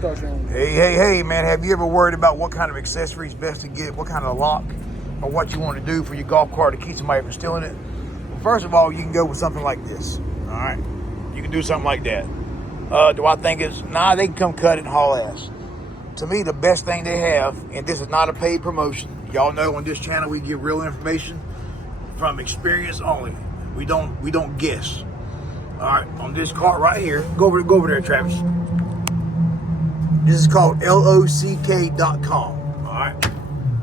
start your own. Hey, man, have you ever worried about what kind of accessories best to get, what kind of lock, or what you want to do for your golf cart to keep somebody from stealing it? Well, first of all, you can go with something like this, all right? You can do something like that. Do I think it's, nah, they can come cut it and haul ass. To me, the best thing they have, and this is not a paid promotion, y'all know on this channel we give real information from experience only. We don't guess. All right, on this cart right here, go over there, Travis. This is called lock.com. All right,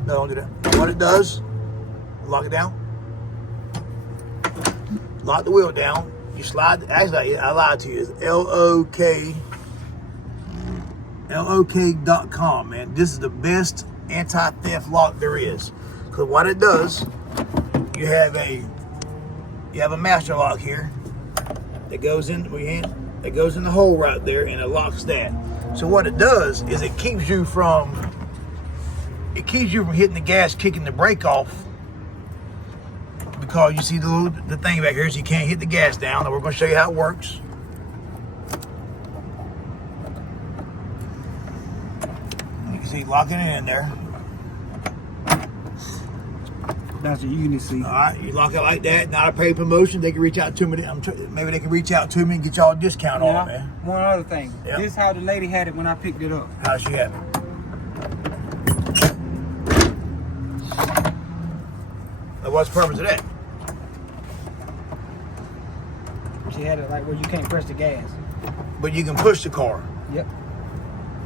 no, don't do that. What it does, lock it down, lock the wheel down. You slide. Actually, I lied to you. It's lock.com, man. This is the best anti-theft lock there is. Because what it does, you have a master lock here that goes in the hole right there, and it locks that. So what it does is it keeps you from hitting the gas, kicking the brake off, because you see the thing back here, so you can't hit the gas down. And we're going to show you how it works. You can see locking it in there. That's what you need to see. All right, you lock it like that. Not a paid promotion. They can reach out to me. Maybe they can reach out to me and get y'all a discount on it, man. One other thing. Yep. This is how the lady had it when I picked it up. How does she have it? Now, what's the purpose of that? She had it like where you can't press the gas. But you can push the car. Yep.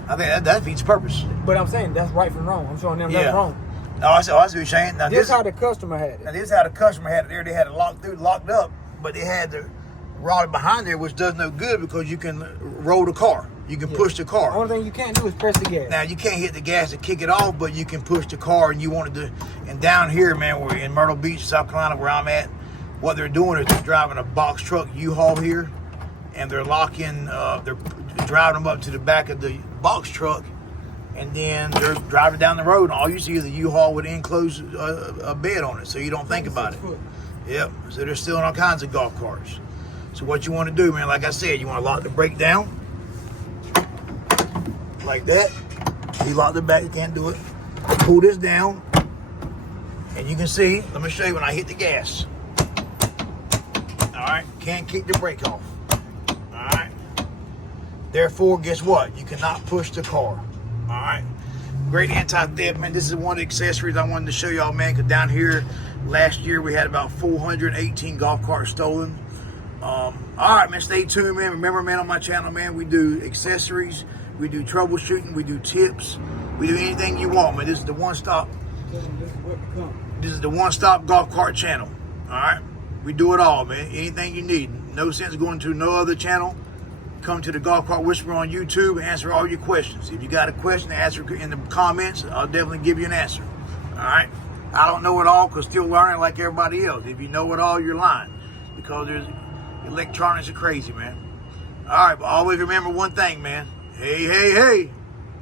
I think that defeats purpose. But I'm saying that's right from wrong. I'm showing them that's wrong. Oh, I see what you're saying. Now, This is how the customer had it. Now, this is how the customer had it there. They had it locked up, but they had the rod behind there, which does no good because you can roll the car. You can push the car. The only thing you can't do is press the gas. Now, you can't hit the gas to kick it off, but you can push the car, and you wanted to. And down here, man, we're in Myrtle Beach, South Carolina, where I'm at. What they're doing is they're driving a box truck U-Haul here, and they're they're driving them up to the back of the box truck, and then they're driving down the road, and all you see is a U-Haul with enclosed a bed on it, so you don't think about it. Yep. So they're stealing all kinds of golf carts. So what you want to do, man, like I said, you want to lock the brake down like that. You lock the back, you can't do it. Pull this down, and you can see. Let me show you when I hit the gas. All right, can't kick the brake off. All right. Therefore, guess what? You cannot push the car. All right, great anti-theft, man. This is one of the accessories I wanted to show y'all, man, because down here last year we had about 418 golf carts stolen. All right, man, stay tuned, man. Remember, man, on my channel, man, we do accessories, we do troubleshooting, we do tips, we do anything you want, man. This is the one-stop golf cart channel. All right, we do it all, man. Anything you need. No sense going to no other channel. Come to the Golf Cart Whisperer on YouTube and answer all your questions. If you got a question, answer in the comments. I'll definitely give you an answer. All right? I don't know it all because still learning like everybody else. If you know it all, you're lying because electronics are crazy, man. All right, but always remember one thing, man. Hey, hey, hey.